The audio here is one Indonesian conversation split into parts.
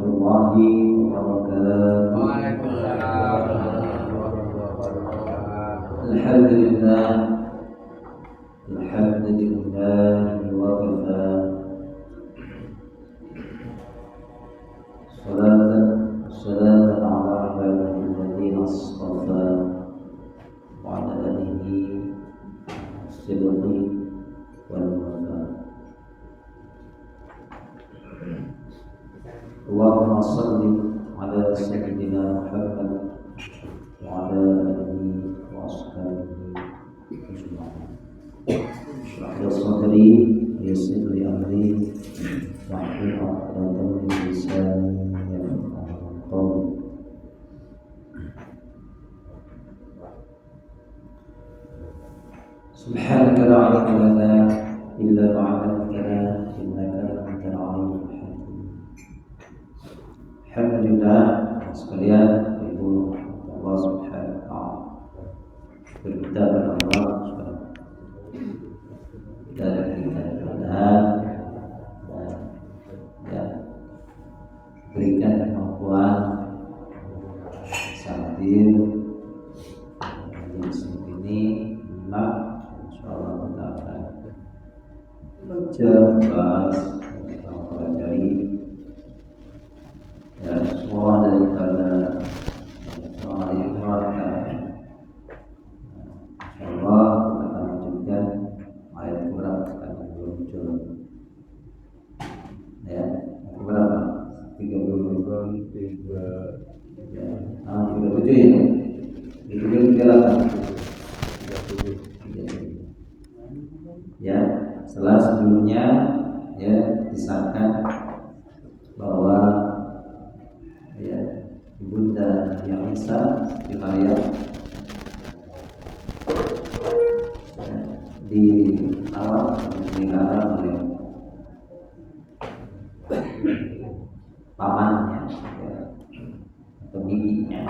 warahmatullahi wabarakatuh. Waalaikumsalam warahmatullahi wabarakatuh. Alhamdulillah wa kafa. Salatan wassalaman ala ibadihi alladziina astafa wa ala alihi as-sidqi wal wafa. Allahumma salli ala sayyidina Muhammad wa ala alihi wa ashabihi ajma'in. Shrah li sadri wa yassir li amri wahlul 'uqdatam min lisani yafqahu qawli. Subhanaka la 'ilma lana illa ma 'allamtana innaka antal 'alimul hakim. Alhamdulillah sekalian, Ibu Allah Subhanahu wa taala. Berita kepada Allah Subhanahu dari kita keadaan dan berikan kemampuan sambil di sini insyaallah kita akan belajar bahas mempelajari dan semua daripada soal ikhwan. Insyaallah kita akan lanjutkan ayat berapa akan muncul. Ya, berapa? 37 ya. 37 ya. Itu kan 37. Ya, setelah sebelumnya ya disangkan bahwa ya Ibunda yang Isa di Maryam ya, di awal dipelihara oleh pamannya ya, atau bibinya,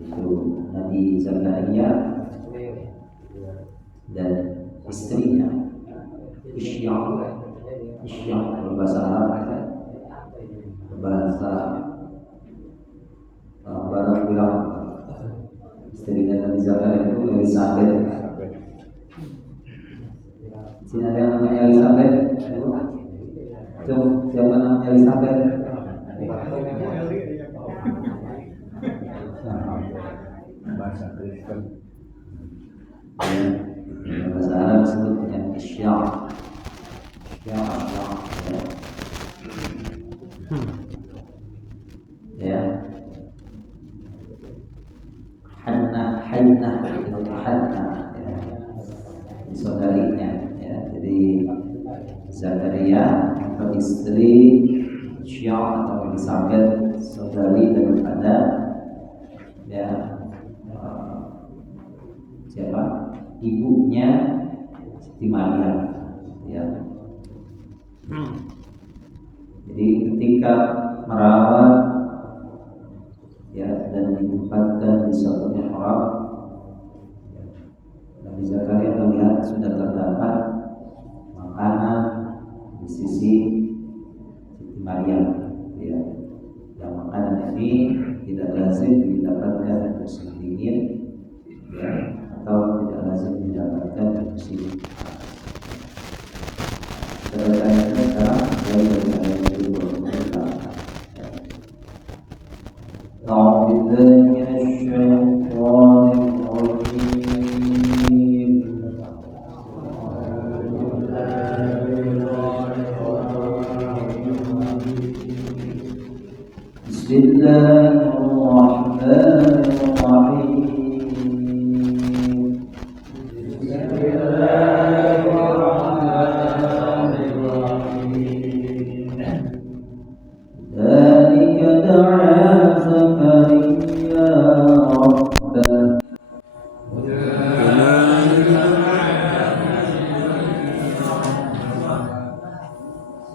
itu Nabi Zakaria dan istrinya Isya berbahasa Arab ya. Bahasa Barat bilang istri Nabi Zakaria itu Elizabeth. Sini ada yang namanya Elizabeth? Itu siapa namanya Elizabeth? Bahasa Kristen. Bahasa Arab disebut dengan Isya. Ya, Hanna ya, saudarinya ya. Jadi Zakaria atau istri Isya atau Elizabeth, saudari daripada ya siapa? Ibunya Siti Maryam ya. Jadi ketika merawat ya dan ditempatkan di suatu mihrab, Nabi Zakaria melihat sudah terdapat makanan di sisi Siti Maryam ya. Yang makanan ini tidak lazim didapatkan di musim dingin ya, atau tidak lazim didapatkan di musim panas. Sekarang dari ayat itu أعوذ بالله من الشيطان الرجيم. بسم الله الرحمن الرحيم. ذلك دعا زكريا ربه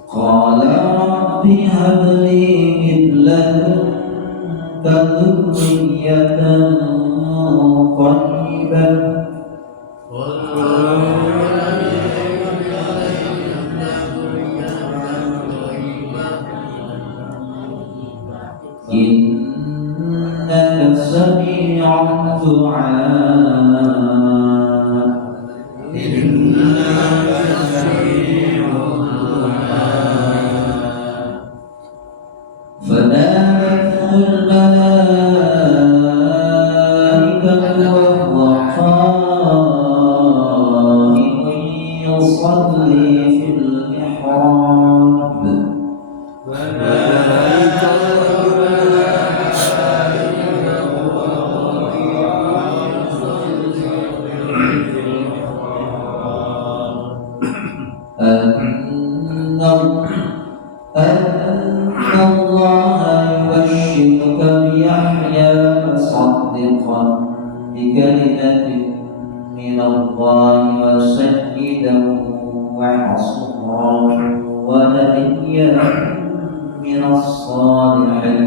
قال رب هب لي من لدنك ذرية طيبة سميع الدعاء إنك سميع الدعاء فنادته الملائكة وهو قائم يصلي في المحراب أن الله يبشرك بيحيى مصدقا بكلمة من الله وسيدا وحصورا ونبيا من الصالحين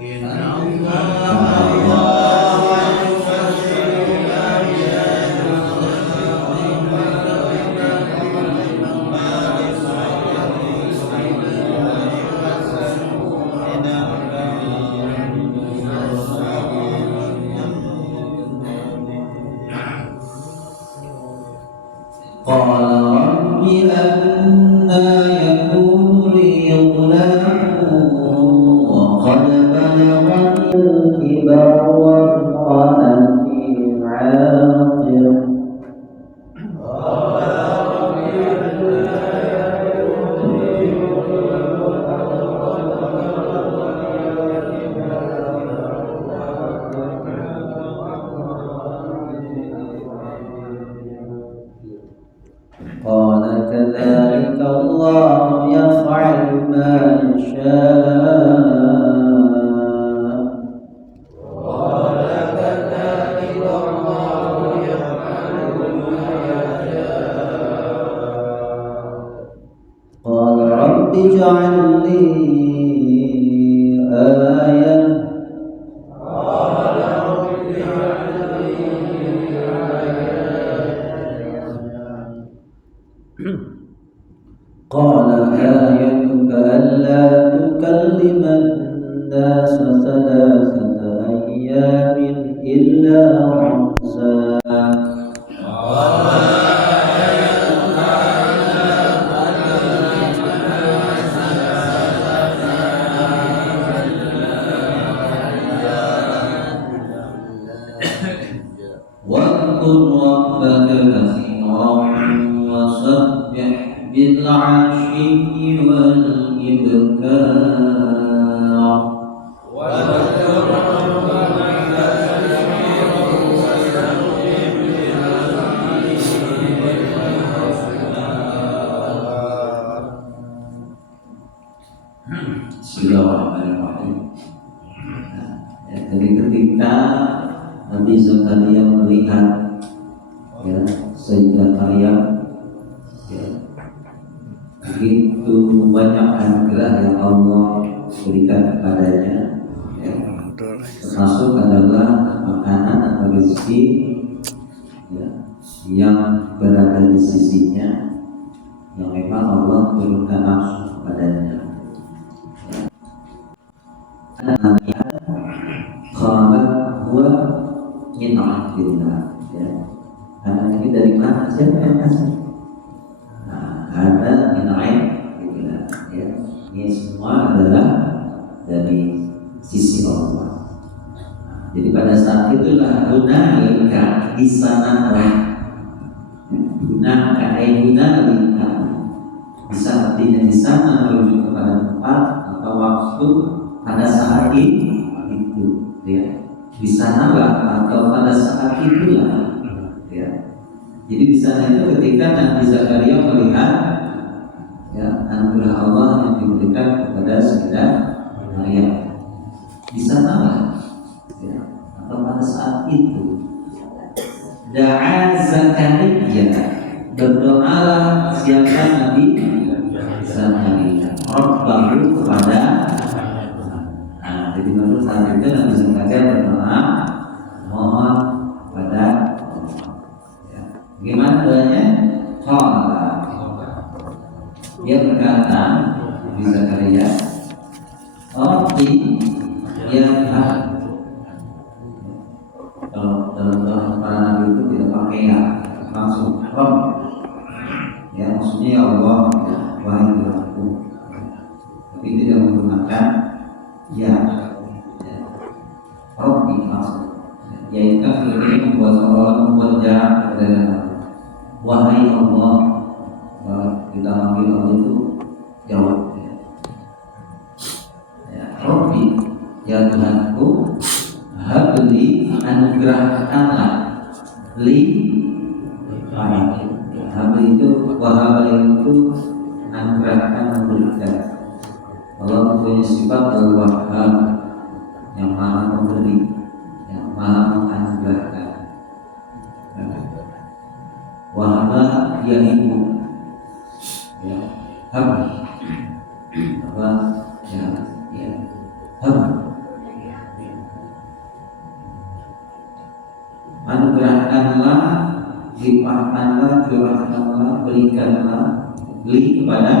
إن الله قال رب أنى يكون لي غلام وقد بلغني الكبر وامرأتي عاقر قال كذلك الله يفعل ما يشاء قال كذلك الله يفعل ما يشاء قال رب اجعل لي آية قال آيتك ألا تكلم الناس 3 أيام إلا رمزا واذكر ربك كثيرا وسبح بالعشي والإبكار واذكر ربك كثيرا وسبح بالعشي والإبكار. Bismillahirrahmanirrahim. Jadi ketika Nabi Zakaria melihat Sayyidah Maryam begitu banyak anugerah yang Allah berikan kepadanya, termasuk adalah makanan atau rezeki yang berada di sisinya, yang memang Allah turunkan langsung kepadanya. Namanya Khabar huwa min indillah. Anak ini dari mana? Siapa yang kasih? Ada minain, ya. Ini semua adalah dari sisi Allah. Jadi pada saat itulah hunalika di sana hunalika bisa artinya di sana merujuk kepada tempat atau waktu pada saat itu, ya. Di sanalah atau pada saat itulah, ya. Jadi di sana itu ketika Nabi Zakaria melihat anugerah Allah yang diberikan kepada Sayyidah Maryam, di sanalah atau pada saat itu da'a Zakaria, berdoalah siapa Nabi Zakaria Rabbahu kepada jadi menurut saat itu Nabi Zakaria berdoa mohon pada gimana doanya? Dia berkata Nabi Zakaria, Rabbi ya Tuhan. Kalau dalam bahasa para nabi itu tidak pakai ya, langsung Rob. Ya maksudnya ya Allah, wahai Tuhanku. Tapi tidak menggunakan ya. Robbi maksud. Yaitu kan ini membuat seolah-olah membuat jarak kepada Allah. Wahai Allah, kita manggil Allah itu jawab. Robbi, ya Tuhanku, habli anugerahkanlah li habli itu wahaba itu anugerahkan memberikan. Allah mempunyai sifat al-wahhab yang maha memberi, yang maha menganugerahkan. Wahaba dia ibu, ya hab apa ya hab anugerahkanlah, limpahkanlah, curahkanlah, berikanlah li kepada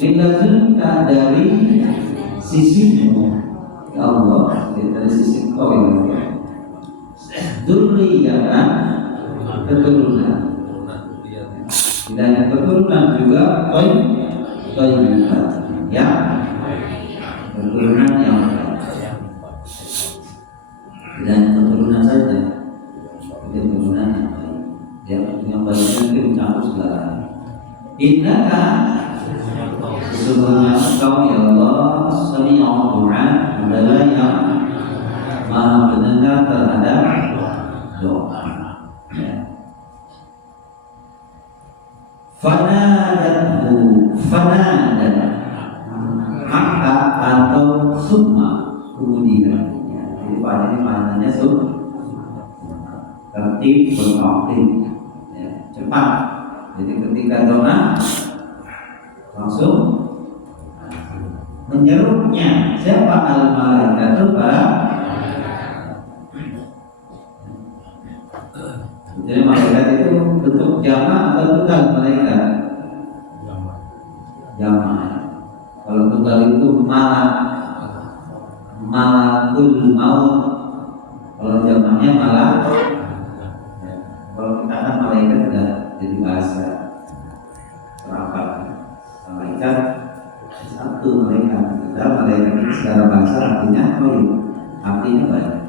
minlazunka dari sisimu ya Allah, dari sisi Kau ya Allah. Dzurriyyatan keturunan, tidak hanya keturunan juga thayyibah ya, keturunan yang tidak hanya keturunan saja, keturunan yang baik itu mencakup segala. Innaka sesungguhnya Engkau ya Allah sami'ud du'a adalah yang maha mendengar terhadap doa. Fanadat maka atau summa kemudian. Jadi pada ini maknanya tertib berarti cepat. Jadi ketika doa langsung menyerupnya siapa al-malaikat itu para. Jadi malaikat itu bentuk jama' atau tunggal malaikat? Jama'. Kalau tunggal itu malakul maut. Kalau jama'nya malak. Kalau kita kan malaikat sudah jadi bahasa serapat. Malaikat satu malaikat. Padahal malaikat itu secara bahasa artinya artinya banyak.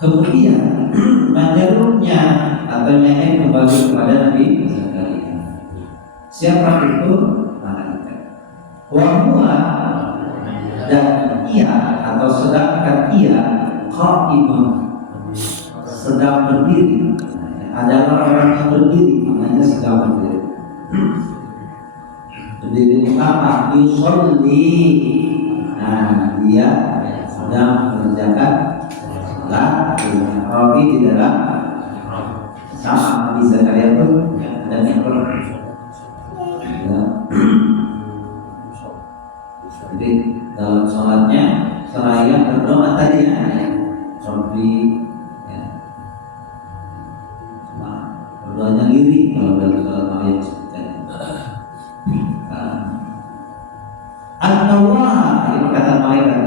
Kemudian menyerunya atau nyanyi kembali kepada Nabi Zakaria. Siapa itu? Malaikat. Wahua dan ia atau sedangkan ia qaimun sedang berdiri, adalah orang yang berdiri, namanya sedang berdiri. Berdiri apa? Yusolli. Nah, dia sedang mengerjakan Rabi di dalam sama Nabi Zakaria itu ada mikro. Jadi dalam sholatnya seraya berdoa tadi ya, Rabi ya. Cuma berdoanya lirik kalau dalam sholat malam Allah ini kata malaikat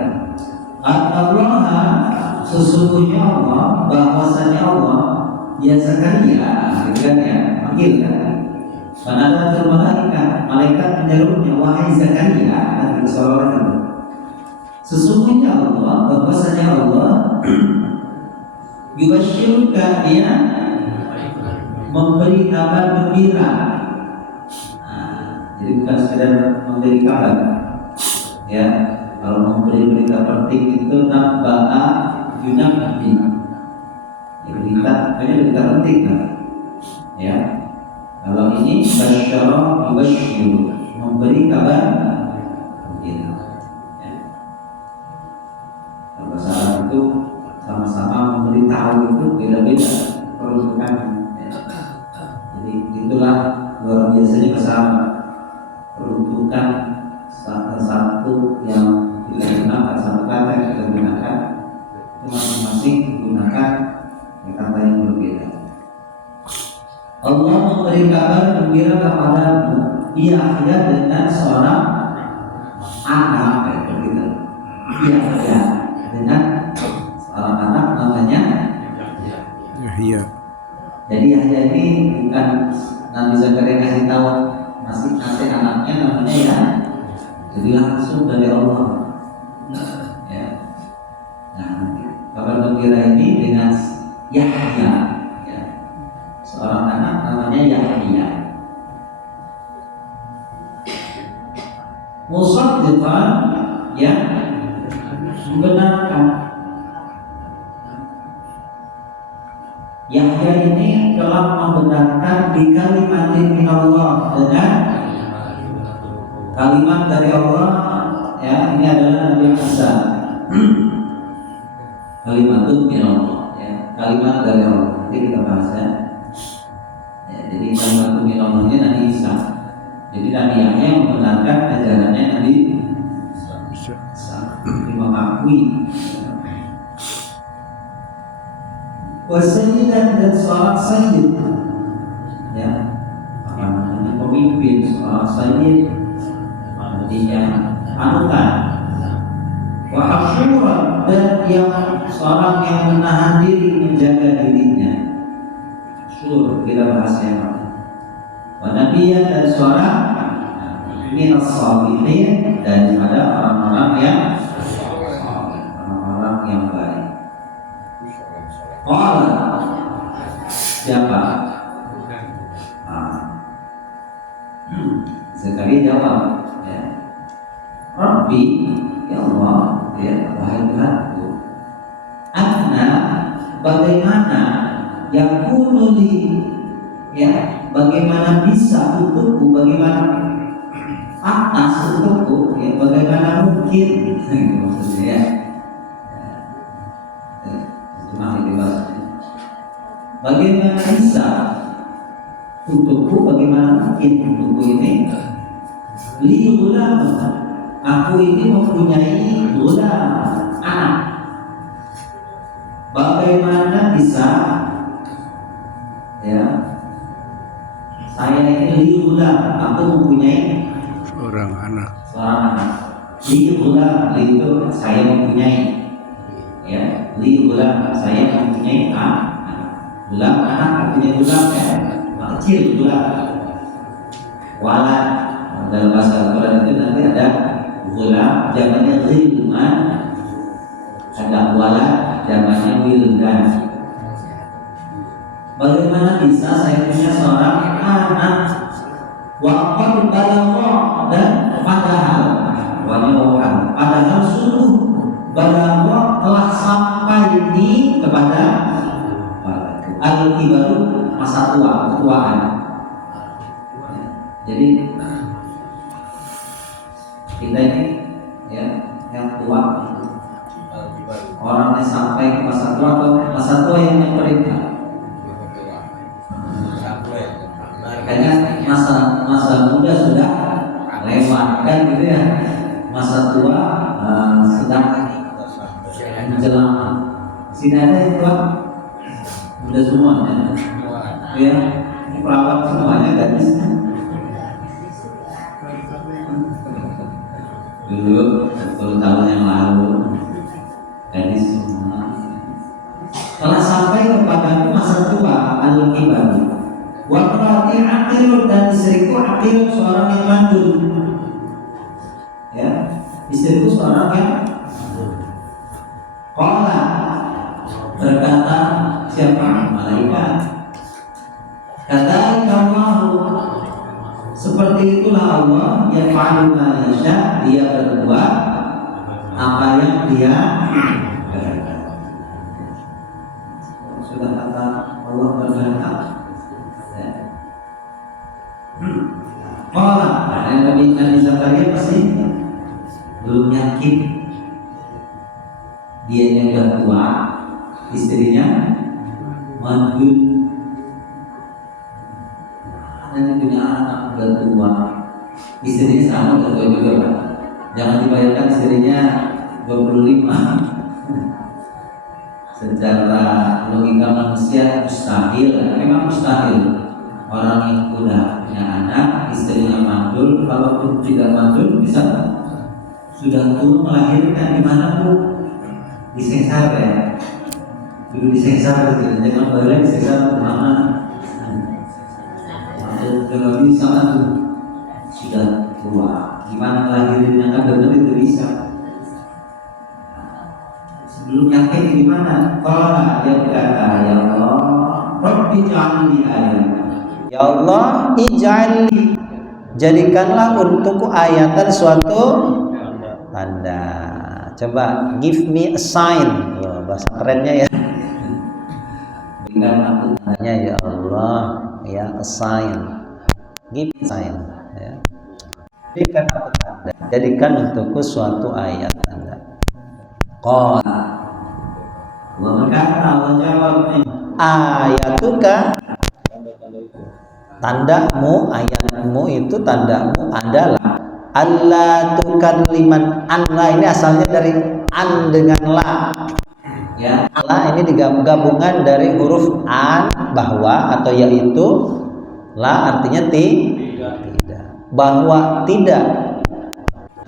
Allah sesungguhnya Allah, bahwasanya Allah ya Zakaria, kan ya, panggil kan. Manada malaikat menyerunya, wahai Zakaria, Nabi sallallahu. Sesungguhnya Allah, bahwasanya Allah yubashshiruka, dia memberi kabar gembira. Jadi bukan sekedar memberi kabar, ya. Kalau memberi berita penting itu naba'a yunabbi, ya, berita penting kan? Ya. Kalau ini basyara yubashshiru, memberi kabar gembira. Ya. Kalau bahasa Arab itu sama-sama memberitahu itu beda-beda peruntukannya. Ya. Jadi itulah luar biasanya bersama peruntukan satu yang kita gunakan, satu kata yang kita gunakan masing-masing menggunakan kata yang berbeda. Allah memberi kabar gembira kepadamu Yahya dengan seorang anak gitu. Yahya dengan seorang anak namanya Yahya. Jadi Yahya ini bukan Nabi Zakaria kasih tahu masih anaknya namanya ya. Jadi langsung dari Allah. Ya. Nah, kabar gembira ini dengan Yahya, ya. Seorang anak namanya Yahya. Musaddiqan yang membenarkan. Yahya ini telah membenarkan di kalimatin min Allah dengan kalimat dari Allah, ya. Ini adalah Nabi Isa. Kalimatun min Allah, ya. Kalimat dari Allah. Nanti kita bahas ya. Jadi kalimatun min Allah ini Nabi Isa. Jadi Nabi Yahya membenarkan ajarannya Nabi Isa. Mengakui. Wasayyidan dan seorang sayyid, ya, pemimpin, seorang sayyid artinya panutan. Wa hasyuran dan yang seorang yang menahan diri, menjaga dirinya. Syur kita bahas yang mana. Wa nabiyyan dan seorang minas shalihin dan ada orang-orang yang baik. Allah siapa? Zakaria jawab, ya. Rabbi, ya Allah, ya wahai Tuhanku. Anna, bagaimana yang kunuli, ya, bagaimana bisa untukku, bagaimana atas untukku, ya, bagaimana mungkin, maksudnya ya. Bagaimana bisa untukku, bagaimana mungkin untukku ini li gulam, aku ini mempunyai gulam, anak. Bagaimana bisa, ya, saya ini li gulam, aku mempunyai Seorang anak. Li gulam, li itu saya mempunyai, ya, li gulam, saya mempunyai anak. Gulam anak artinya gulam, ya, kecil gulam. Walad dalam bahasa Al-Quran itu nanti ada gulam, jamannya ghilman, ada walad, jamannya wildan. Bagaimana bisa saya punya seorang anak? Waqad balagha, dan padahal sungguh balagha telah sampai ini kepada al-kibaru, masa tua, ketuaan. Jadi kita ini, ya, yang tua, orang yang sampai ke masa tua atau masa tua yang memerintah. Makanya masa muda sudah lewat, kan gitu ya. Masa tua sedang menjelang. Sini ada yang tua. Udah semuanya, ya, perawat semuanya gadis. Dulu 10 tahun yang lalu gadis semua. Telah sampai kepada masa tua al-kibar. Wa qati aqil, dan istriku aqil, seorang yang mandul. Ya, istriku seorang yang qala, berkata siapa? Malaikat. Kata Allah, seperti itulah Allah, yaf'alu ma yasha, dia berbuat apa yang dia kehendaki. Sudah kata Allah berkehendak. Nabi Zakaria pasti belum yakin dia yang sudah tua, istrinya mandul, dan punya anak udah tua, istrinya sama udah tua juga, Pak. Jangan dibayangkan istrinya 25. Secara logika manusia mustahil, memang mustahil. orang yang udah punya anak, istrinya mandul, kalau tidak mandul bisa sudah tua melahirkan di mana Bu? Di sesar ya. Dulu di sesar gitu, jangan boleh di sesar kemana? Kalau bisa tuh sudah tua, gimana melahirinnya kan benar itu bisa. Sebelum yakin gimana? Kalau dia berkata, ya Allah, Rabbi ij'alni ayatan. Ya Allah, ij'alni, jadikanlah untukku ayatan suatu tanda. Coba give me a sign. Wah, bahasa kerennya ya. Berikan aku tandanya ya Allah, ya a sign. Give me a sign ya. Berikan aku tanda. Jadikan untukku suatu ayat tanda. Qala wa berkata wa jawabnya ayatuka, tandamu, ayatmu itu tandamu adalah Allah tukalliman. Anla ini asalnya dari an dengan la ya. La ini digabungan dari huruf an, bahwa atau yaitu, la artinya tidak, bahwa tidak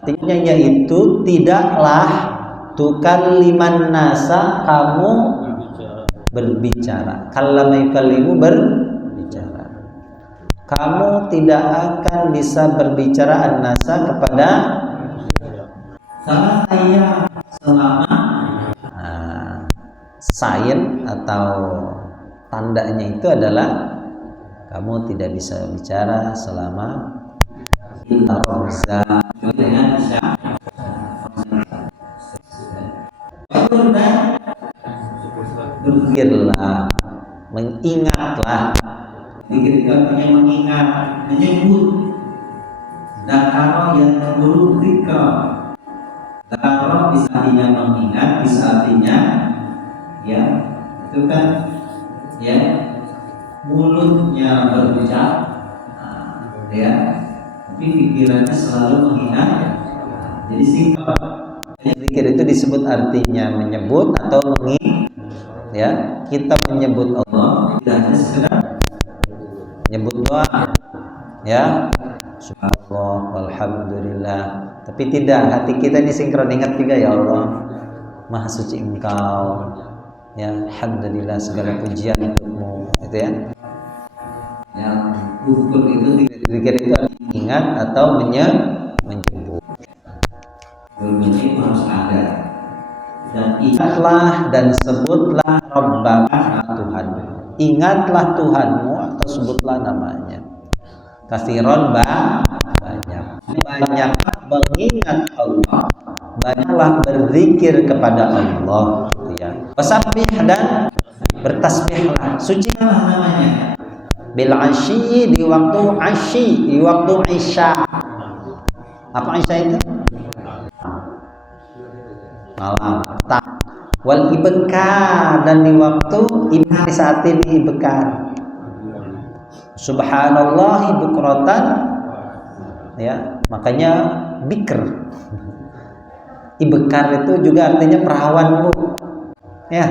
artinya yaitu tidaklah tukalliman nasa, kamu berbicara. Kallama yukallimu, berbicara. Kamu tidak akan bisa berbicara an-nasa kepada saya selama sign atau tandanya itu adalah kamu tidak bisa bicara selama dengan berpikirlah, mengingatlah. Ketika mengingat, menyebut, dan kalau yang terburuk ketika, kalau bisa artinya mengingat, bisa artinya ya itu kan ya mulutnya berbicara ya, tapi pikirannya selalu mengingat. Jadi singkat, zikir itu disebut artinya menyebut atau mengingat ya. Kita menyebut Allah tidak hanya sekedar menyebut doa ya, subhanallah walhamdulillah, tapi tidak, hati kita ini sinkron ingat juga ya Allah maha suci Engkau ya, alhamdulillah segala pujian untukmu, itu ya. Yang ukur itu zikir itu ingat atau menyebut. Ini harus ada. Dan ingatlah dan sebutlah Rabbaka, Tuhan. Ingatlah Tuhanmu atau sebutlah namanya. Kasiron banyak. Banyak mengingat Allah. Banyaklah berzikir kepada Allah, gitu ya. Wasabbih, dan bertasbihlah, sucilah namanya. Bil asyi, di waktu asyi, di waktu isya. Apa isya itu? Malam. Wal ibkar, dan di waktu di saat ini ibkar. Subhanallah bukratan ya, makanya bikr. Ibkar itu juga artinya perawan, Bu. Ya.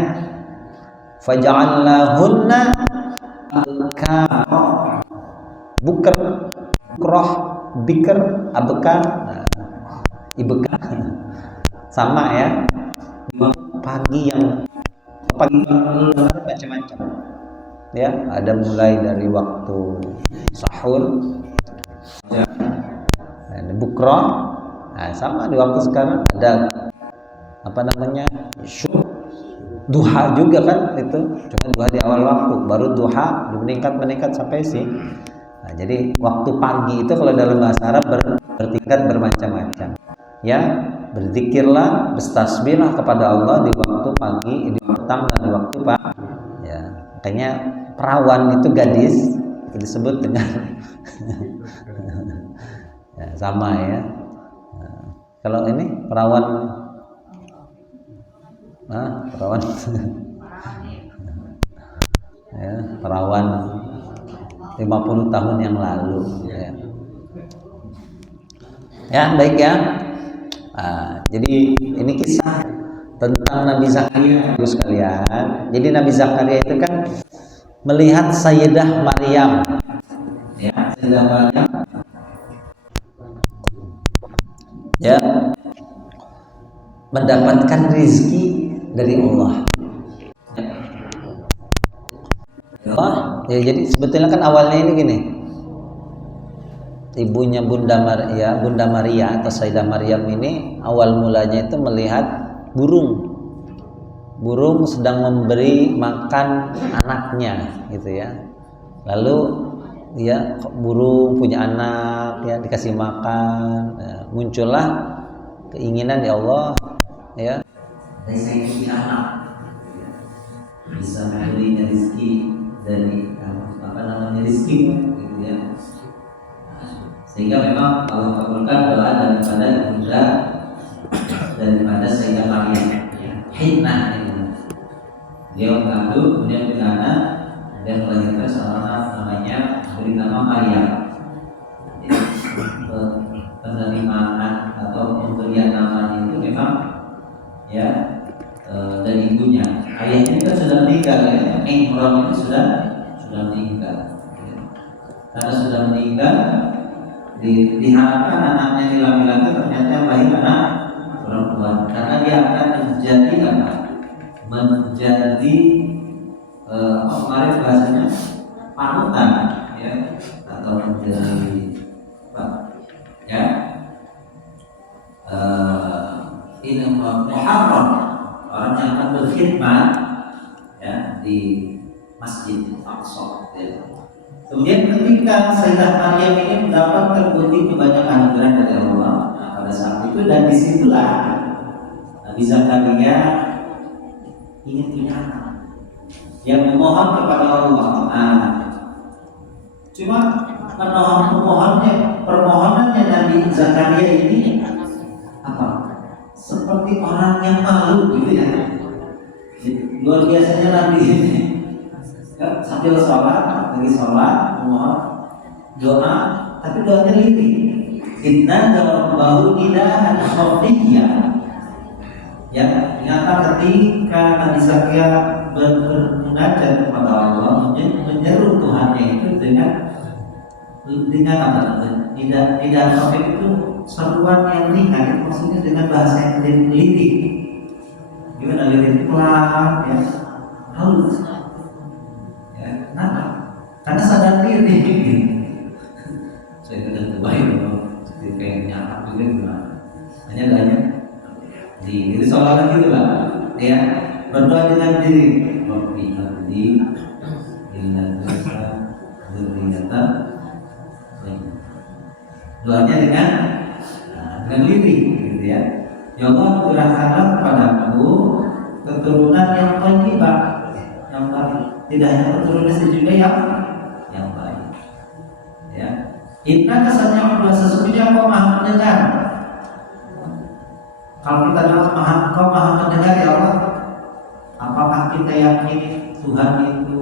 Faja'alnahunna abkar. Bukr, bukroh, bikr, abkar. Ibkar. Sama ya. Pagi yang macam-macam. Ya, ada mulai dari waktu sahur ya. Ada bukroh. Nah, sama di waktu sekarang ada apa namanya, duha juga kan, itu cuma duha di awal waktu, baru duha meningkat sampai sih. Nah, jadi waktu pagi itu kalau dalam bahasa Arab bertingkat bermacam-macam ya. Berzikirlah, bertasbihlah kepada Allah di waktu pagi, di waktu petang, dan di waktu pagi ya. Makanya perawan itu gadis itu disebut dengan ya, sama ya. Kalau ini perawan, perawan, ya, perawan 50 tahun yang lalu. Ya, ya baik ya. Jadi ini kisah tentang Nabi Zakaria, terus kalian. Jadi Nabi Zakaria itu kan melihat Sayyidah Maryam Ya, Sayyidah Maryam ya mendapatkan rizki dari Allah. Ya, jadi sebetulnya kan awalnya ini gini, ibunya Bunda Maria atau Sayyidah Maryam ini awal mulanya itu melihat burung sedang memberi makan anaknya gitu ya. Lalu ya burung punya anak ya dikasih makan, ya, muncullah keinginan ya Allah ya dari saya punya anak bisa memberinya rezeki dari apa namanya rezeki gitu ya, sehingga memang Allah kabulkan doa daripada ibunda daripada Sayyidah Maryam Hannah ya. Dia mengandung kemudian punya anak dan melahirkan seorang anak namanya beri nama Maryam. Penerimaan atau pemberian namanya itu memang ya dari ibunya. Ayahnya kan sudah meninggal ya. Imran itu sudah meninggal. Ya. Karena sudah meninggal, diharapkan anaknya di laki-laki ternyata lahir anak perempuan. Karena dia akan menjadi apa? Menjadi kemarin bahasanya panutan ya, atau menjadi apa? Ya. Ini muharram, orang yang akan berkhidmat ya di Masjid Al-Aqsa ya. Kemudian ketika Sayyidah Maryam ini mendapat terbukti kebanyakan anugerah dari Allah, nah, pada saat itu dan disitulah Nabi Zakaria ingin punya anak yang memohon kepada Allah. Nah, cuma permohonannya Nabi Zakaria ini apa? Seperti orang yang malu gitu ya. Luar biasanya Nabi ini ya, sambil sholat, lagi sholat, memohon doa, tapi doanya lirih. Inna baru ilahan khafiyya. Ya, ternyata ketika Nabi Zakaria bermunajat kepada Allah, menyeru Tuhannya itu dengan apa? Tidak khafif itu seruan yang ringan, maksudnya dengan bahasa yang teliti. Gimana lirik pelan ya, halus. Ya, kenapa? Karena sadar diri. Saya sudah terbaik loh, jadi kayak nyata juga gimana? Hanya di soal gitu lah. Ya, berdoa dengan diri. Rabbi habli min ladunka dzurriyyatan. Doanya dengan diri gitu ya. Ya Allah, berikanlah kepadaku keturunan yang thayyibah, yang baik. Tidak hanya keturunan juga yang baik. Ya. Inna kesannya Allah sesungguhnya Kau Maha mendengar. Kalau kita bilang Kau Maha mendengar ya Allah, apakah kita yakin Tuhan itu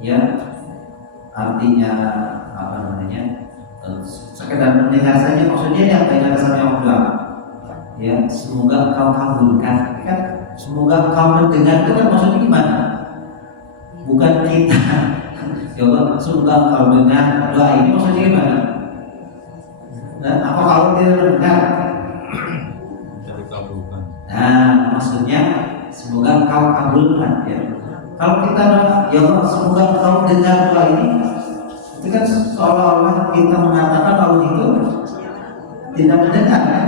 ya artinya apa namanya? Sekedar mendengar saja, maksudnya yang dengan kesannya Allah. Ya, semoga Kau kabulkan. Kan semoga Kau mendengar itu kan maksudnya gimana? Bukan kita. Ya Allah, semoga Kau dengar doa ini maksudnya gimana? Dan apa kalau tidak mendengar? Nah, maksudnya semoga Kau kabulkan ya. Kalau kita doa, ya Allah, semoga Kau dengar doa ini, itu kan seolah-olah kita mengatakan kalau itu tidak mendengar kan?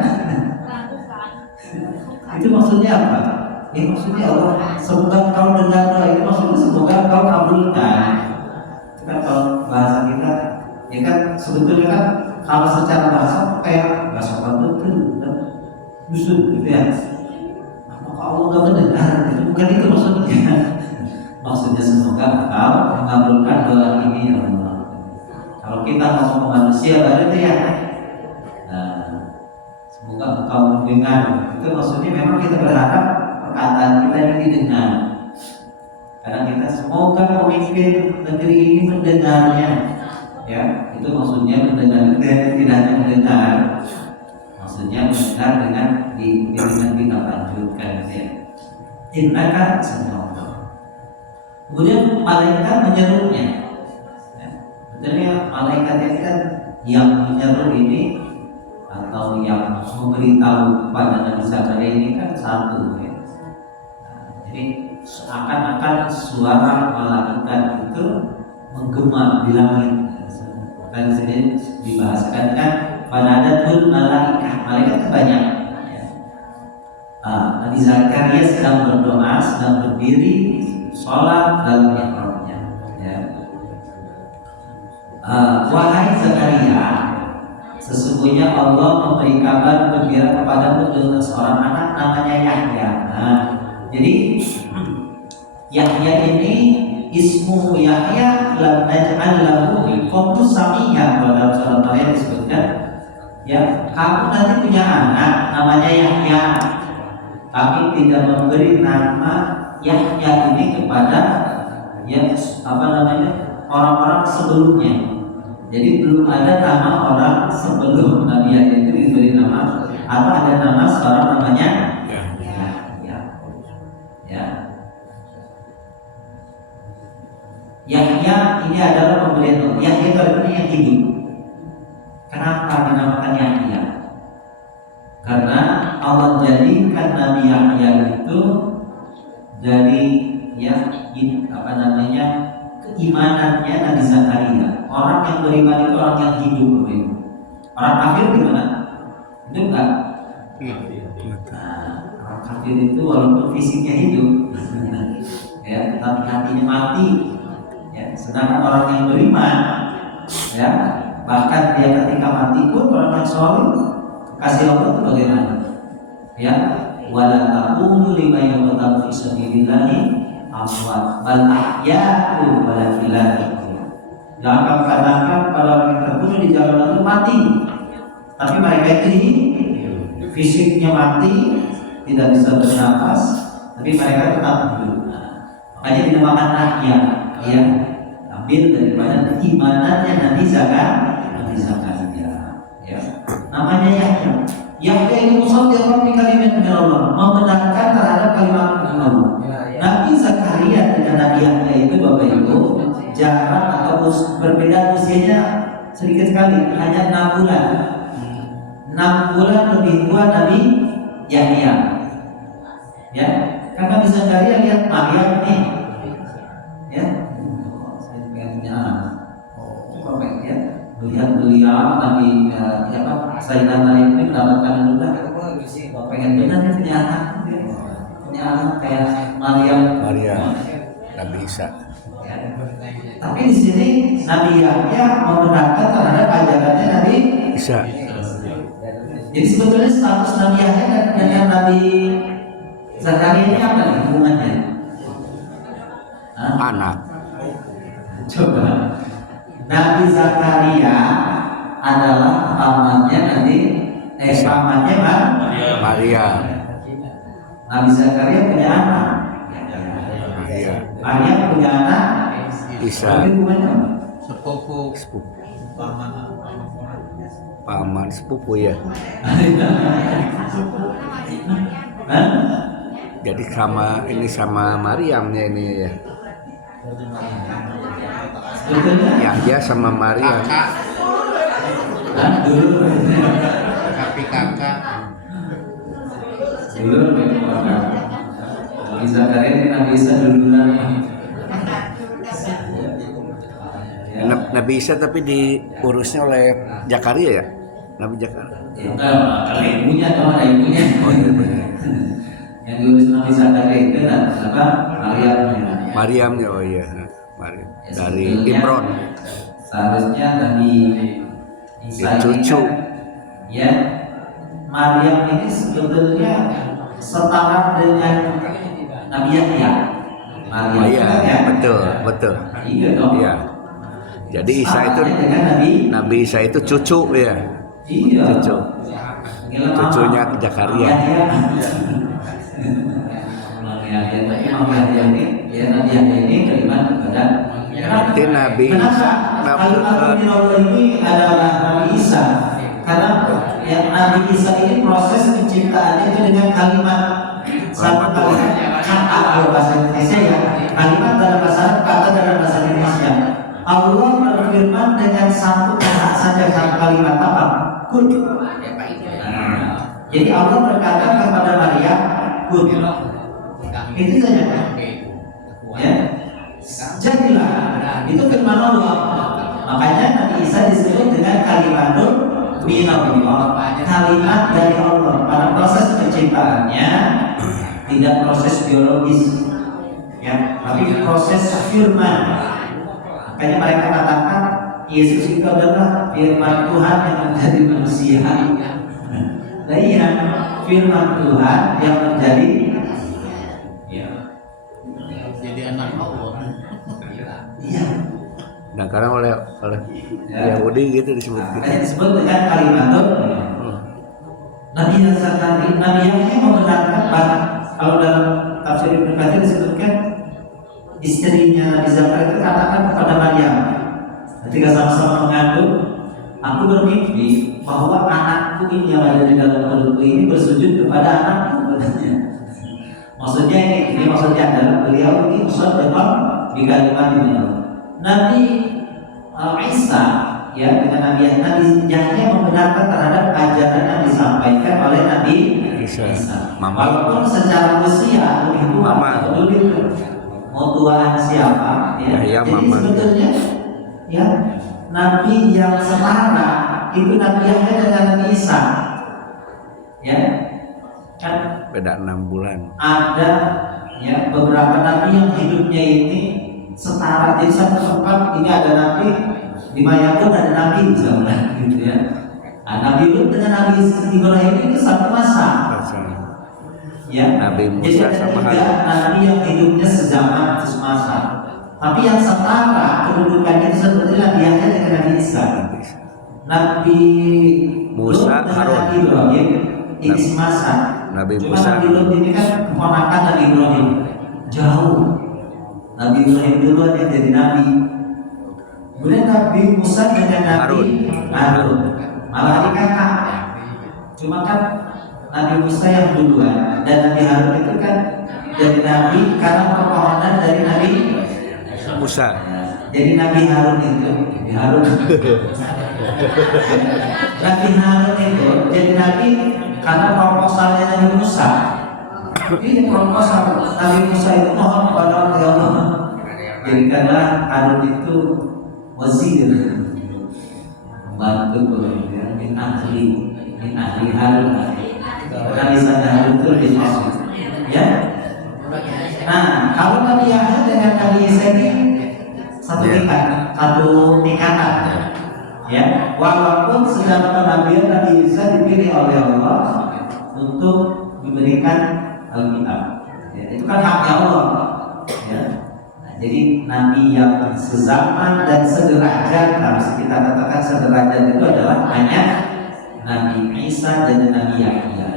Itu maksudnya apa? Ya maksudnya Allah, semoga Kau dengar doa ini, maksudnya semoga Kau kabulkan. Itu kan kalau bahasa kita, ya kan sebetulnya kan kalau secara bahasa kayak bahasa betul dan dusun gitu ya. Apakah Allah nggak mendengar? Itu bukan itu maksudnya. Maksudnya semoga Kau mengabulkan doa ini ya Allah. Kalau kita ngomong ke manusia baru itu ya. Nah, semoga Kau mendengar. Itu maksudnya memang kita berharap perkataan kita ini didengar. Karena kita semoga pemimpin negeri ini mendengarnya. Ya, itu maksudnya mendengar, tidak hanya mendengar. Maksudnya mendengar dengan kita lanjutkan ya. Innaka sami'un. Kemudian malaikat menyerunya. Ya, betulnya malaikat ini kan yang menyeru ini atau yang memberitahu kepada Nabi Zakaria ini kan satu ya. Jadi seakan-akan suara malaikat itu menggema di langit. Kan sini dibahaskan kan fanadatul malaikat banyak. Nabi Zakaria sedang berdoa, sedang berdiri sholat dalam mihrabnya. Ya. Wahai Zakaria, sesungguhnya Allah memberi kabar gembira kepadamu dengan seorang anak namanya Yahya. Jadi Yahya ini ismu Yahya lam naj'al lahu qablu samiyya. Dalam surat Maryam disebutkan, ya kamu nanti punya anak namanya Yahya, tapi tidak memberi nama Yahya ini kepada orang-orang sebelumnya. Jadi belum ada nama orang sebelum Nabi Yahya itu diberi nama, atau ada nama seorang namanya Yahya ini adalah pemberian Allah. Yahya itu artinya yang hidup. Kenapa dinamakan Yahya? Karena Allah jadikan Nabi Yahya itu dari keimanannya Nabi Zakaria. Orang yang beriman itu orang yang hidup. Orang kafir gimana? Hidup enggak? Orang kafir itu walaupun fisiknya hidup, ya, tetapi hatinya mati. Ya, sedangkan orang yang beriman, ya, bahkan dia ketika mati pun orang yang soleh, kasih Allah itu bagaimana? Ya, wala taqulu liman yaqtalu fi sabilillahi amwat bal ahya'u walakin la tash'urun. Jangan kamu katakan pada orang yang terbunuh di jalan Allah mati, tapi mereka itu fisiknya mati, tidak bisa bernapas, tapi mereka tetap hidup. Makanya dinamakan ahya, ya, ambil daripada keimanannya Nabi Zakaria, ya. Namanya Yahya. Yahya ini musaddiqan bi kalimatin min Allah, membenarkan terhadap kalimat Allah. Nabi Zakaria dengan Nabi Yahya itu Bapak Ibu jarak atau berbeda usianya sedikit sekali, hanya 6 bulan. 6 bulan lebih tua Nabi Yahya. Ya, karena Nabi Zakaria lihat Maryam nih. Ya. Saya punya anak. Bapak ya, melihat beliau Nabi Sayyidah Maryam ini mendapatkan anugerah, pengen benar nih punya anak kayak Maryam Nabi Isa. Ya. Tapi di sini Nabi Yahya membenarkan terhadap ajarannya Nabi Isa. Jadi sebetulnya status Nabi Yahya dengan Nabi Zakaria ini apa nih hubungannya? Anak. Coba. Nabi Zakaria adalah pamannya Maria. Nabi Zakaria punya anak. Maria punya anak. Isa. Sepupu. Paman sepupu ya. Jadi sama Maryamnya ini ya. Yahya sama Maryam. Tapi kakak. Nabi Zakaria ini Nabi Isa duluan. Nabi Isa tapi diurusnya oleh Zakaria ya? Nabi Zakaria. Kalau ibunya atau ada ibunya. Oh iya benar. Yang diurus Nabi Zakaria itu apa? Maryamnya, oh iya. Maryam dari Imron. Seharusnya Nabi Isa cucu. Ya, Maryam ini sebetulnya setara dengan Nabi Yahya. Maryam ya, betul. Iya dong. Iya. Jadi Isa itu Nabi Isa itu cucu ya. Iya. Cucunya Zakaria. Nabi Yahya ini beriman kepada berarti Nabi kalimat ini adalah Nabi Isa. Karena yang Nabi Isa ini proses penciptaannya itu dengan kalimat satu kata kalau bahasa Indonesia ya, kalimat dalam bahasa kata dalam bahasa Indonesia. Allah berfirman dengan satu kata saja, satu kalimat apa? Kun. Jadi Allah berkata kepada Maryam, kun. Itu saja kan? Ya. Jadilah. Itu firman Allah. Makanya Nabi Isa disebut dengan kalimatun minallah, kalimat dari Allah. Pada proses penciptaannya tidak proses biologis, ya, tapi proses firman. Makanya mereka katakan Yesus itu adalah firman Tuhan yang menjadi manusia. Nah, iya, firman Tuhan yang menjadi, ya, jadi anak Allah. iya. Dan karena oleh Yahudi gitu disebut gitu. Makanya disebut dengan kalimatun. Nabi Yahya membenarkan, bahkan kalau dalam tafsir Ibnu Katsir disebutkan istrinya Nabi Zakaria itu katakan kepada Maryam ketika sama-sama mengandung, aku bermimpi bahwa anakku ini yang ada di dalam perutku ini bersujud kepada anakku. Maksudnya ini maksudnya adalah beliau ini musaddiqan bi kalimatin. Nabi Isa, ya, dengan Nabi Yahya membenarkan terhadap ajaran yang disampaikan oleh Nabi Isa. Walaupun secara usia lebih tua, mau tuaan siapa? Ya. Jadi sebetulnya, ya, Nabi yang setara itu Nabi Yahya dengan Nabi Isa, ya, kan beda 6 bulan. ada, ya, beberapa Nabi yang hidupnya ini setara. Jadi satu tempat ini ada Nabi, di Mayakun ada Nabi misalnya, gitu ya. Nabi Lut dengan Nabi Ibrahim itu satu masa. Ya. Nabi Jadi Musa ada sama tiga Nabi yang hidupnya sezaman, semasa. Tapi yang setara kedudukannya itu sebetulnya Nabi Yahya dengan Nabi Isa. Nabi Musa, Lut dengan Harun. Nabi Ibrahim ini semasa. Nabi Cuma Musa. Nabi Lut ini kan keponakan Nabi Ibrahim, jauh. Nabi Ibrahim duluan yang jadi Nabi. Kemudian Nabi Musa dengan Nabi Harun, malah adik kakak. Cuma kan Nabi Musa yang duluan dan Nabi Harun itu kan jadi Nabi karena permohonan dari Nabi Musa. Jadi Nabi Harun itu, Nabi Harun itu jadi Nabi karena proposalnya Nabi Musa. Ini proposal Nabi Musa itu mohon kepada Allah, jadikanlah Harun itu wazir, membantu, ya, min ahli Harun. Karena di sana Harun itu lebih masuk, ya. Nah, kalau Nabi Yahya dengan Nabi Isa ini satu tingkatan, ya. Walaupun secara kenabian Nabi Isa dipilih oleh Allah untuk diberikan Alkitab, ya, itu kan haknya Allah, ya. Nah, jadi Nabi yang sezaman dan sederajat, harus kita katakan sederajat itu adalah hanya Nabi Isa dan Nabi Yahya,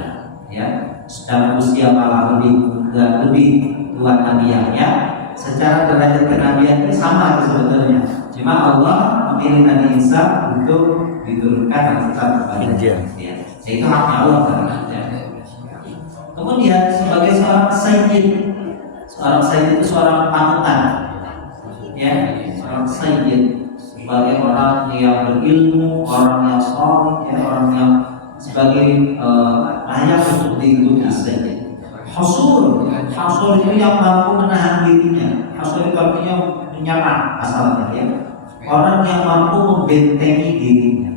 ya. Secara usia malah lebih tua Nabi Yahya. Secara derajat kenabian itu sama sebetulnya. Cuma Allah memilih Nabi Isa untuk diturunkan Alkitab kepadanya, ya. Itu haknya Allah kan, ya. Kemudian sebagai seorang sayyid itu seorang panutan, ya, seorang sayyid sebagai orang yang berilmu, orang yang saleh, ya, orang yang sebagai layak untuk diikuti sayyid. Hasul itu yang mampu menahan dirinya. Hasul itu artinya menyerah asalnya, ya. Orang yang mampu membentengi dirinya,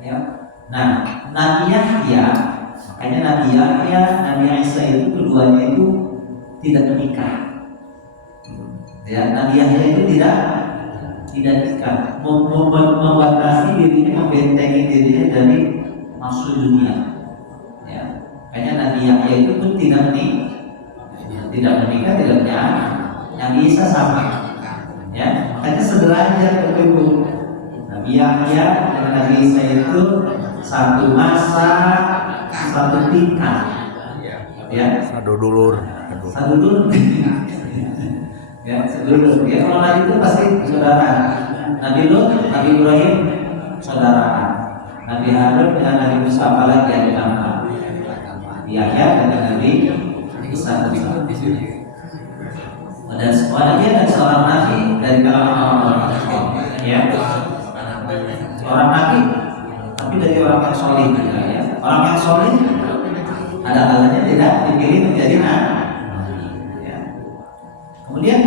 ya. Nah, Nabi Yahya, makanya Nabi Yahya, Nabi Isa itu keduanya itu tidak menikah. Ya, Nabi Yahya itu tidak nikah, membatasi dirinya, membentengi dirinya dari nafsu dunia. Ya, makanya Nabi Yahya itu pun tidak menikah, tidak punya anak. Nabi Isa sama, ya, makanya sederajat begitu. Nabi Yahya dan Nabi Isa itu satu masa, satu tingkat, ya. Satu dulur. Ya, sedulur. Ya, kalau Nabi itu pasti saudara. Nabi Lut, Nabi Ibrahim saudara. Nabi Harun dengan Nabi Musa, apalagi ada nama. Nabi Yahya dengan Nabi Isa. Dan semua Nabi ada seorang Nabi dari kalangan orang, ya. soleh, ada kalanya tidak dipilih menjadi nabi. Ya. Kemudian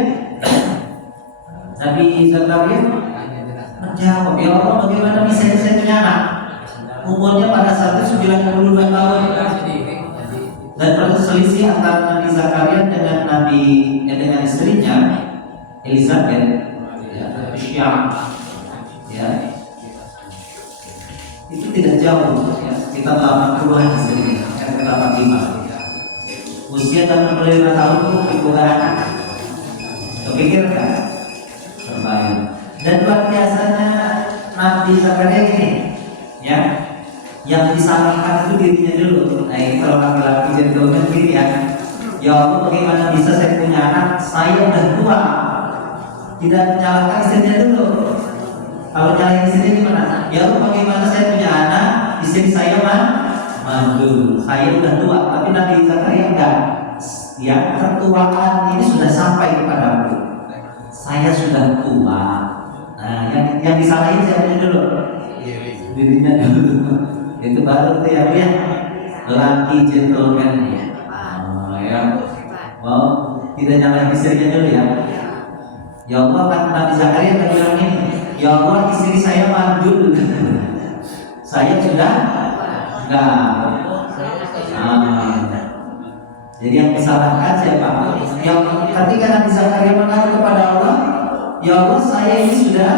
Nabi Zakaria menjawab, ya Allah, bagaimana bisa saya punya anak? Umurnya pada saat itu 92 tahun. Dan perselisih antara Nabi Zakaria dengan istrinya Elizabeth, ya, ya, itu tidak jauh, ya, sekitar 80-an istrinya, sekitar 85. Usia 65 tahun itu ibu anak. Kepikirkan terbaik. Dan luar biasanya Nabi Zakaria ini, ya, yang disalahkan itu dirinya dulu. Nah, ini kalau laki-laki gentleman gitu ya. Ya Allah, bagaimana bisa saya punya anak? Saya udah tua. Tidak menyalahkan istrinya dulu. Kalau nyalahin istrinya gimana? Ya Allah, bagaimana saya punya anak? Istri saya mandul. Saya udah tua. Tapi Nabi Zakaria enggak. Ya, ketuaan ini sudah sampai kepadaku. Saya sudah tua. Nah, yang disalahin siapa dulu? Dirinya dulu. Itu baru tuh ya, laki gentleman ya. Ya. Tidak nyalahin istrinya dulu ya. Ya Allah, kan Nabi Zakaria bilang ini, ya Allah, istri saya mandul. Saya sudah enggak. Jadi yang disalahkan siapa? Yang ketika Nabi Zakaria mengaku kepada Allah, ya Allah, saya ini sudah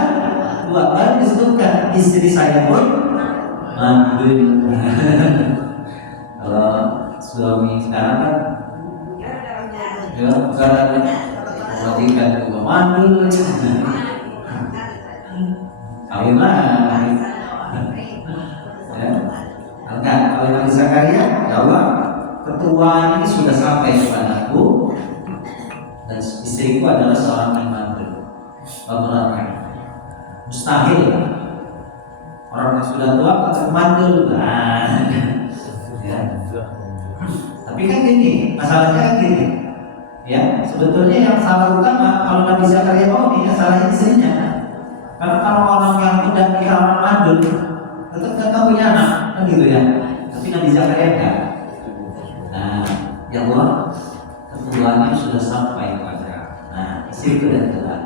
tua. Baru disebutkan istri saya pun mandul. Kalau suami sekarang kan, ya sekarang matikan juga mandul. Kawin lagi. Ya, enggak. Kalau Nabi Zakaria, ya Allah, ketuaan ini sudah sampai kepadaku dan istriku adalah seorang yang mandul. Bagaimana? Mustahil. Orang yang sudah tua kata mandul. Ya. Tapi kan gini, masalahnya kan gini. Ya, sebetulnya yang salah utama kalau Nabi Zakaria mau nih, salahnya istrinya. Karena kalau orang yang udah kira orang mandul, tetap punya anak, kan gitu ya. Tapi Nabi Zakaria enggak. Nah, ya Allah, ketuaannya sudah sampai kepada. Nah, situ dan telah.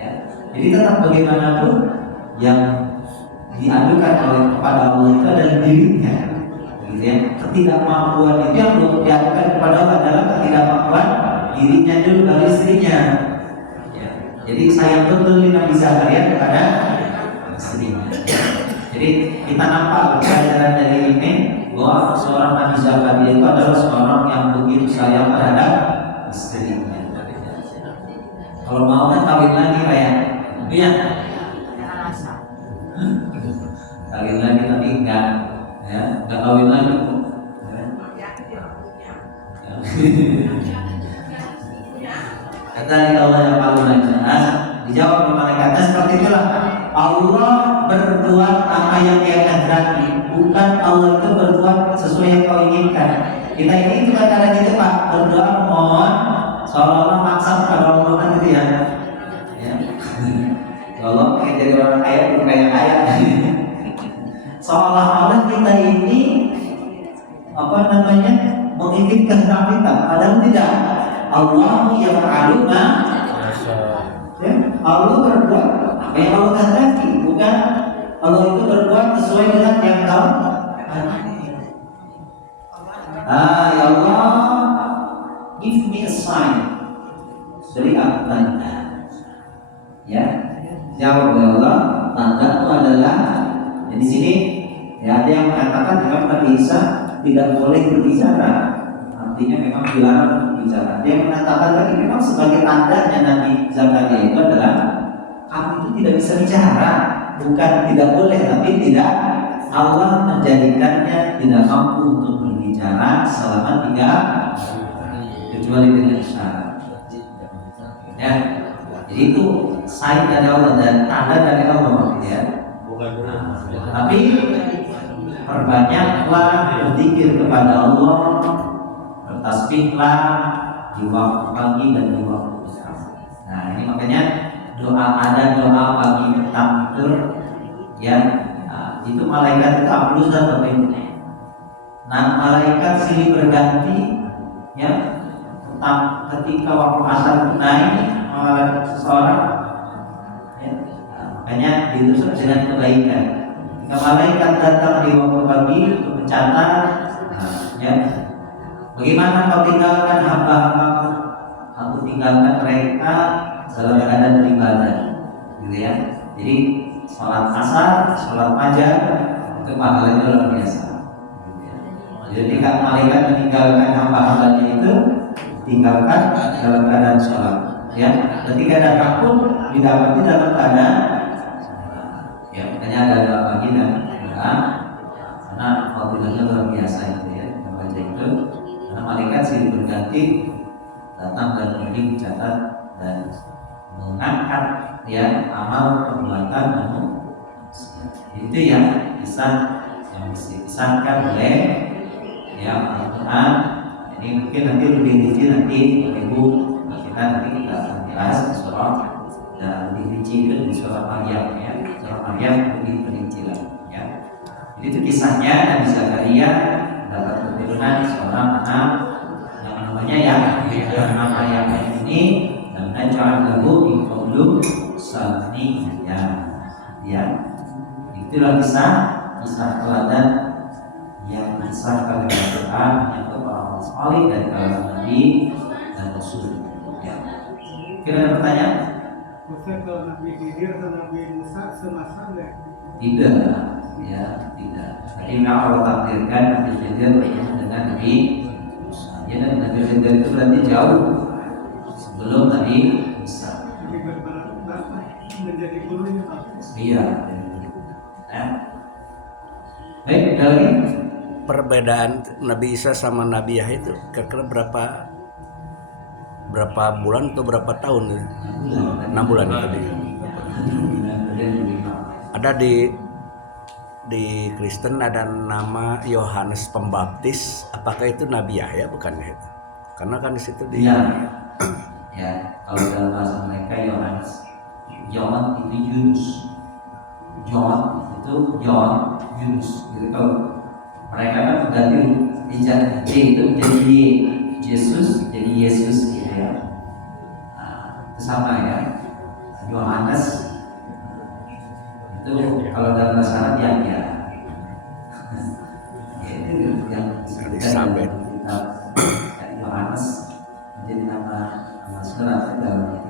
Ya. Jadi tetap bagaimanapun yang diadukan oleh kepada Allah itu adalah dirinya, gitu ya. Ketidakmampuan itu yang diadukan kepada Allah adalah ketidakmampuan dirinya dulu, baru istrinya. Ya. Jadi sayang betul Nabi Zakaria kepada istrinya. Jadi kita nampak pelajaran dari ini bahwa seorang Nabi Zakaria itu adalah seorang yang begitu sayang terhadap istrinya. Kalau mau kan kawin lagi kayak, iya. Kawin lagi tapi enggak, ya, enggak kawin lagi. Kata Allah yang paling jelas, dijawab oleh malaikatnya seperti itulah. Allah berbuat apa yang Dia kehendaki, bukan Allah itu berbuat sesuai yang kau inginkan. Kita ini itu kadang gitu Pak, berdoa mohon seolah-olah maksa kepada Allah kan gitu ya. Ya. Allah kayak jadi orang kaya pun kaya. Seolah-olah kita ini menginginkan kita, padahal tidak. Allah yang ma'aluma, ya, Allah berbuat apa yang Allah kehendaki, bukan Allah itu berbuat sesuai dengan yang kau kehendaki. Ya Allah, give me a sign, beri aku tanda. Ya, jawab ya Allah, tanda itu adalah. Di sini ya ada yang mengatakan memang Nabi Isa tidak boleh berbicara, artinya memang dilarang berbicara. Dia mengatakan lagi memang sebagai tandanya Nabi Zakaria itu adalah kamu itu tidak bisa bicara, bukan tidak boleh, tapi tidak, Allah menjadikannya tidak mampu untuk berbicara selama 3 kecuali dengan syarat. Ya, jadi itu sign dari Allah dan tanda dari Allah, ya. Tapi perbanyaklah berzikir kepada Allah, bertasbihlah di waktu pagi dan di waktu petang. Nah, ini makanya ada doa pagi petang itu, ya, itu malaikat itu 10 dan lebih. Nah, malaikat silih berganti, ya, tentang ketika waktu asar naik malaikat seseorang, ya, makanya ditusuk dengan kebaikan. Jika malaikat datang di waktu pagi untuk mencatat, ya, bagaimana kau tinggalkan hamba-hamba, aku tinggalkan mereka dalam keadaan beribadah, gitu ya. Jadi sholat asar, sholat fajar itu pahalanya luar biasa. Jadi ketika malaikat meninggalkan hamba-hambanya itu tinggalkan dalam keadaan sholat, ya. Ketika datang pun didapati dalam keadaan, ya, makanya ada doa pagi dan doa, karena fadilahnya luar biasa itu ya, membaca itu. Karena malaikat silih berganti datang dan kemudian mencatat dan mengangkat, ya, amal perbuatan manusia. Itu yang bisa disahkan oleh, ya, Al-Quran. Ini mungkin nanti lebih rinci nanti Ibu kita akan bahas di surah, dan lebih rinci itu di surah Maryam, ya. Surah Maryam lebih rinci lagi, ya. Jadi itu kisahnya Nabi Zakaria dapat keturunan seorang anak yang namanya Yahya. Nama Yahya ini dan naj'al lahu min qablu samiyya, ya. Itulah kisah teladan yang disahkan dengan Quran yang orang saleh dari kalangan Nabi dan Rasul. Ya. Kira ada pertanyaan? Maksudnya kalau Nabi Khidir dan Nabi Musa semasa enggak? Tidak, ya, tidak. Tadi Allah takdirkan Nabi Khidir dengan Nabi Musa. Ya, dan Nabi Khidir itu berarti jauh sebelum Nabi Musa. Jadi menjadi gurunya Pak. Iya. Ya. Baik, ada lagi? Perbedaan Nabi Isa sama Nabi Yahya itu kira-kira berapa bulan atau berapa tahun? 6 bulan tadi. Ada di Kristen ada nama Yohanes Pembaptis. Apakah itu Nabi Yahya bukan itu? Karena kan di situ Iya. Ya, kalau dalam bahasa mereka Yohanes. John itu Yunus. John itu John Yunus. Jadi kalau mereka kan ganti J itu jadi Yesus, jadi Yesus gitu ya. Nah, itu sama ya. Yohanes itu kalau dalam bahasa Arab ya. Itu yang Elizabeth. Yohanes menjadi nama surat dalam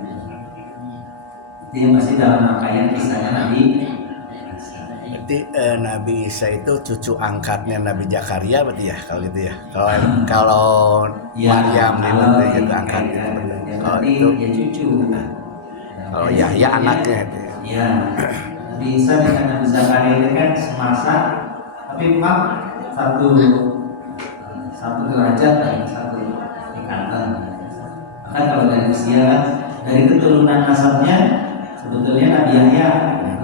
itu yang masih dalam rangkaian kisahnya Nabi. Berarti Nabi Isa itu cucu angkatnya Nabi Zakaria berarti ya kalau gitu ya. Kalau Maryam itu angkatnya. Kalau itu ya cucu. kalau Yahya anaknya itu. Ya. Nabi Isa dengan Nabi Zakaria itu kan semasa, tapi memang satu derajat dan satu ikatan. Maka kalau dari usia kan dari keturunan nasabnya sebetulnya Nabi Yahya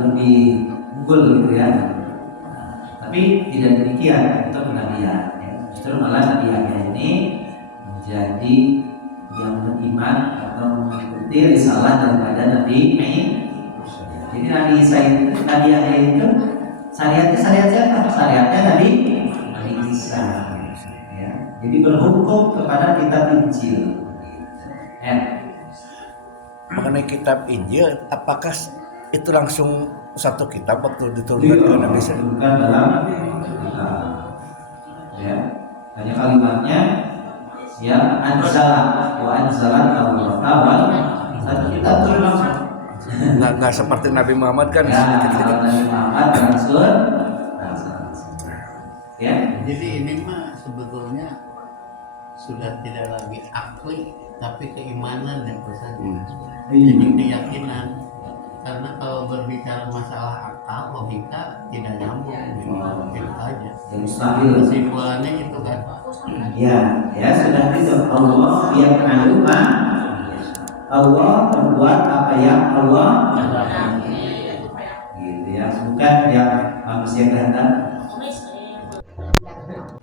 lebih unggul gitu ya. Tapi tidak demikian untuk kenabian. Ya. Justru malah Nabi Yahya ini menjadi yang beriman atau mengikuti risalah daripada Nabi Isa. Jadi Nabi Yahya itu syariatnya siapa? Syariatnya Nabi Isa. Ya. Jadi berhukum kepada kitab Injil. Ya. Mengenai kitab Injil, apakah itu langsung satu kitab waktu diturunkan ke Nabi Isa? Bukan dalam kitab. Ya, hanya kalimatnya ya anzala wa anzalan awal satu kitab turun langsung. Nggak seperti Nabi Muhammad kan Ya, sedikit-sedikit. Nabi Muhammad langsung. Ya, Jadi ini mah sebetulnya sudah tidak lagi akli tapi keimanan yang besar. Jadi keyakinan. Karena kalau berbicara masalah akal, logika tidak nyambung, itu aja. mustahil. Kesimpulannya itu kan. Ya sudah itu Allah yang mengalukan. Allah membuat apa yang Allah gitu ya, bukan yang manusia kehendak.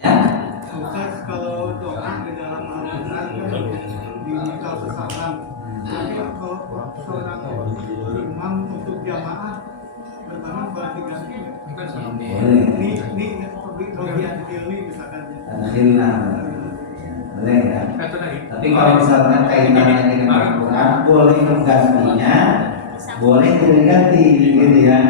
Ya, Ustaz, kalau doa di dalam Al-Quran kan diminta sesaran. Tapi kalau seorang imam untuk jamaah pertama ganti-ganti. boleh. Ini bagian ilmi misalkan. Tapi kalau misalkan kaitannya dengan Al-Quran, boleh menggantinya, boleh diganti, gitu ya.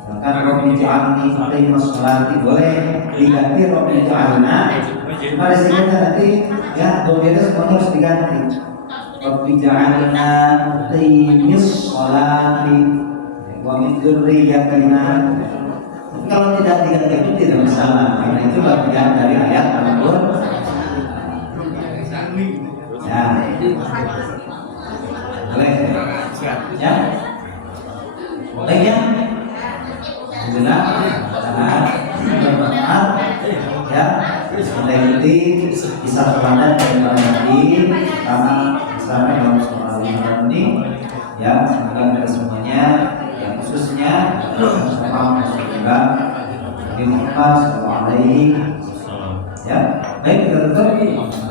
Misalkan Robbi ja'alni muqimas sholati, boleh diganti Robbi ja'alna. Cuma di sini nanti ya domirnya semuanya harus diganti. Robbi ja'alna muqimis sholati wa min dzurriyyatina. Kalau tidak diganti itu tidak masalah, karena itu bagian dari ayat Al-Quran. Ya, boleh, ya, boleh ya. Benar, bermanfaat, ya. Boleh nanti bisa terlambat dari lagi, karena misalnya dalam soal ini, ya, semoga kita semuanya, yang khususnya sama juga Nabi Muhammad SAW. Ya, baik kita tutup.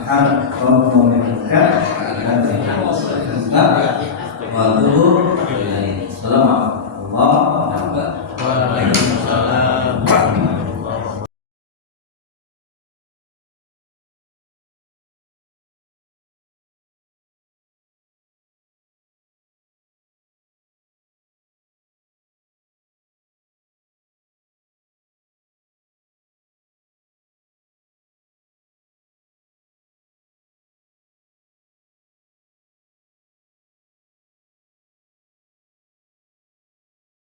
Kalau mau membuka, kita waktu